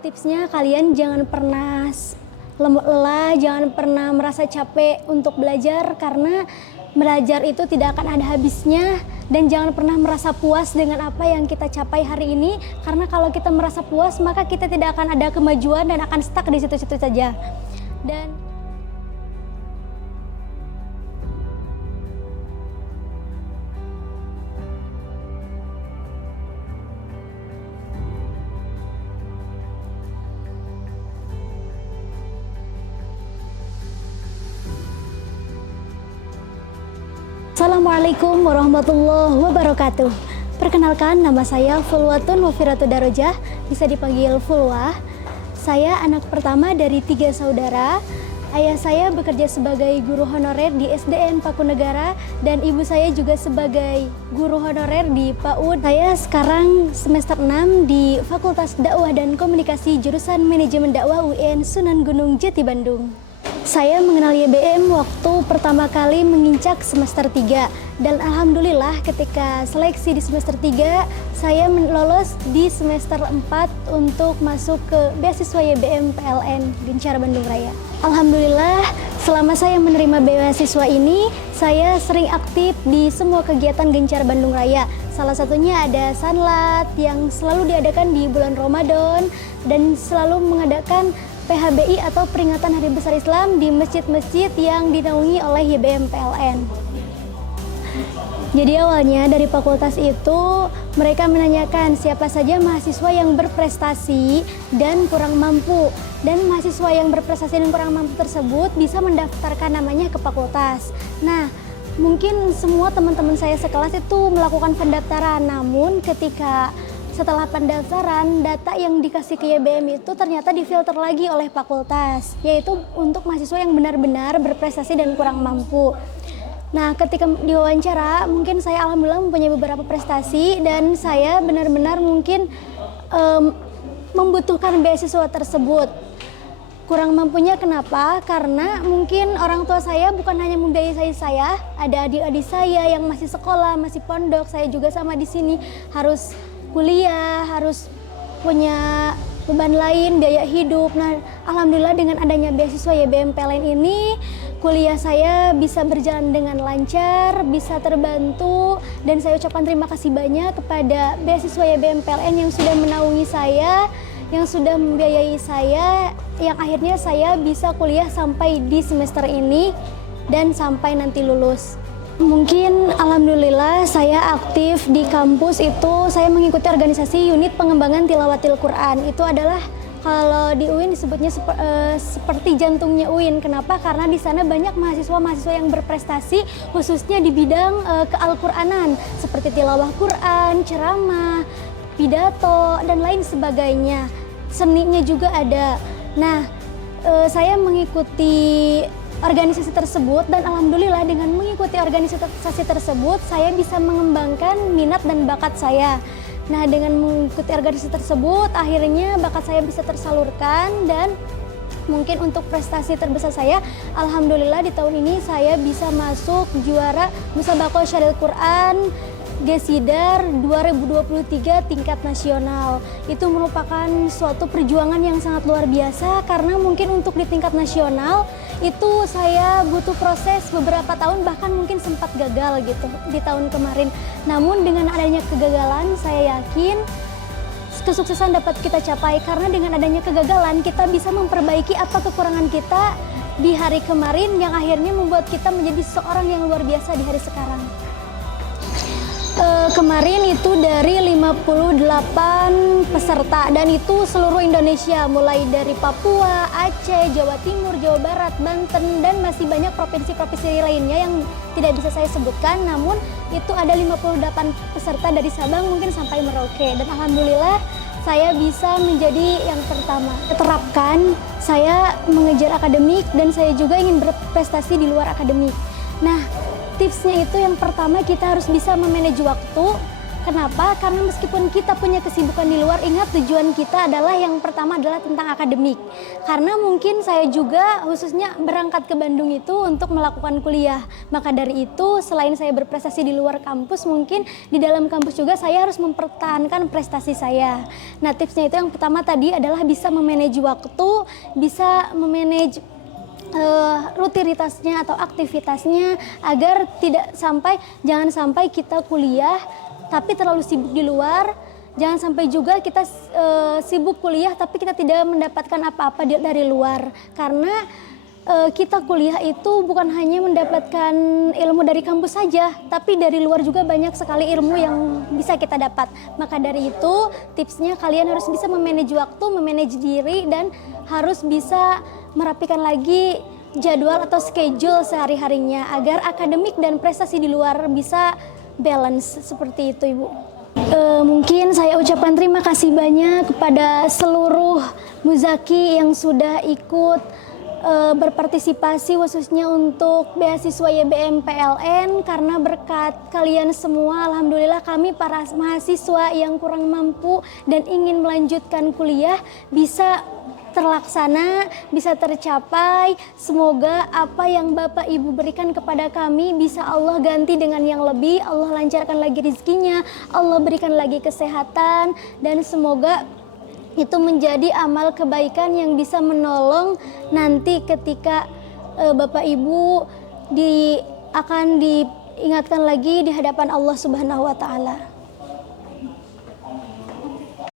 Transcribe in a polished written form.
tipsnya kalian jangan pernah lelah, jangan pernah merasa capek untuk belajar karena belajar itu tidak akan ada habisnya, dan jangan pernah merasa puas dengan apa yang kita capai hari ini karena kalau kita merasa puas maka kita tidak akan ada kemajuan dan akan stuck di situ-situ saja. Dan Assalamualaikum warahmatullahi wabarakatuh. Perkenalkan, nama saya Fulwatun Wafiratu Darojah, bisa dipanggil Fulwah. Saya anak pertama dari 3 saudara. Ayah saya bekerja sebagai guru honorer di SDN Pakunegara dan ibu saya juga sebagai guru honorer di PAUD. Saya sekarang semester 6 di Fakultas Dakwah dan Komunikasi jurusan Manajemen Dakwah UIN Sunan Gunung Jati Bandung. Saya mengenal YBM waktu pertama kali menginjak semester 3 dan alhamdulillah ketika seleksi di semester 3 saya lolos di semester 4 untuk masuk ke beasiswa YBM PLN Gencar Bandung Raya. Alhamdulillah selama saya menerima beasiswa ini saya sering aktif di semua kegiatan Gencar Bandung Raya. Salah satunya ada Sanlat yang selalu diadakan di bulan Ramadan dan selalu mengadakan PHBI atau peringatan Hari Besar Islam di masjid-masjid yang dinaungi oleh YBM PLN. Jadi awalnya dari fakultas itu mereka menanyakan siapa saja mahasiswa yang berprestasi dan kurang mampu. Dan mahasiswa yang berprestasi dan kurang mampu tersebut bisa mendaftarkan namanya ke fakultas. Nah, mungkin semua teman-teman saya sekelas itu melakukan pendaftaran, namun ketika setelah pendaftaran, data yang dikasih ke YBM itu ternyata difilter lagi oleh fakultas, yaitu untuk mahasiswa yang benar-benar berprestasi dan kurang mampu. Nah, ketika diwawancara, mungkin saya alhamdulillah mempunyai beberapa prestasi dan saya benar-benar mungkin membutuhkan beasiswa tersebut. Kurang mampunya kenapa? Karena mungkin orang tua saya bukan hanya membiayai saya, ada adik-adik saya yang masih sekolah, masih pondok, saya juga sama di sini harus kuliah, harus punya beban lain, biaya hidup. Nah, alhamdulillah dengan adanya beasiswa YBM PLN ini, kuliah saya bisa berjalan dengan lancar, bisa terbantu, dan saya ucapkan terima kasih banyak kepada beasiswa YBM PLN yang sudah menaungi saya, yang sudah membiayai saya, yang akhirnya saya bisa kuliah sampai di semester ini dan sampai nanti lulus. Mungkin alhamdulillah saya aktif di kampus itu, saya mengikuti organisasi unit pengembangan tilawatil Quran. Itu adalah kalau di UIN disebutnya seperti jantungnya UIN. Kenapa? Karena di sana banyak mahasiswa-mahasiswa yang berprestasi khususnya di bidang keal-Quranan seperti tilawah Quran, ceramah, pidato dan lain sebagainya. Seninya juga ada. Nah, saya mengikuti organisasi tersebut dan alhamdulillah dengan mengikuti organisasi tersebut saya bisa mengembangkan minat dan bakat saya. Nah, dengan mengikuti organisasi tersebut akhirnya bakat saya bisa tersalurkan dan mungkin untuk prestasi terbesar saya alhamdulillah di tahun ini saya bisa masuk juara Musabaqah Syaril Quran Gesidar 2023 tingkat nasional. Itu merupakan suatu perjuangan yang sangat luar biasa karena mungkin untuk di tingkat nasional itu saya butuh proses beberapa tahun, bahkan mungkin sempat gagal gitu di tahun kemarin. Namun dengan adanya kegagalan saya yakin kesuksesan dapat kita capai karena dengan adanya kegagalan kita bisa memperbaiki apa kekurangan kita di hari kemarin yang akhirnya membuat kita menjadi seorang yang luar biasa di hari sekarang. Kemarin itu dari 58 peserta dan itu seluruh Indonesia, mulai dari Papua, Aceh, Jawa Timur, Jawa Barat, Banten dan masih banyak provinsi-provinsi lainnya yang tidak bisa saya sebutkan, namun itu ada 58 peserta dari Sabang mungkin sampai Merauke dan alhamdulillah saya bisa menjadi yang pertama. Terapkan, saya mengejar akademik dan saya juga ingin berprestasi di luar akademik. Nah, tipsnya itu yang pertama kita harus bisa memanage waktu Kenapa? Karena meskipun kita punya kesibukan di luar, ingat tujuan kita adalah yang pertama adalah tentang akademik. Karena mungkin saya juga khususnya berangkat ke Bandung itu untuk melakukan kuliah. Maka dari itu selain saya berprestasi di luar kampus, mungkin di dalam kampus juga saya harus mempertahankan prestasi saya. Nah, tipsnya itu yang pertama tadi adalah bisa memanage waktu, bisa memanage rutinitasnya atau aktivitasnya agar jangan sampai kita kuliah tapi terlalu sibuk di luar, jangan sampai juga kita sibuk kuliah tapi kita tidak mendapatkan apa-apa dari luar. Karena kita kuliah itu bukan hanya mendapatkan ilmu dari kampus saja, tapi dari luar juga banyak sekali ilmu yang bisa kita dapat. Maka dari itu tipsnya kalian harus bisa memanage waktu, memanage diri, dan harus bisa merapikan lagi jadwal atau schedule sehari-harinya agar akademik dan prestasi di luar bisa balance seperti itu, Ibu. Mungkin saya ucapkan terima kasih banyak kepada seluruh muzaki yang sudah ikut berpartisipasi khususnya untuk beasiswa YBM PLN, karena berkat kalian semua alhamdulillah kami para mahasiswa yang kurang mampu dan ingin melanjutkan kuliah bisa terlaksana, bisa tercapai. Semoga apa yang Bapak Ibu berikan kepada kami bisa Allah ganti dengan yang lebih, Allah lancarkan lagi rezekinya, Allah berikan lagi kesehatan, dan semoga itu menjadi amal kebaikan yang bisa menolong nanti ketika Bapak Ibu akan diingatkan lagi di hadapan Allah Subhanahu wa Ta'ala.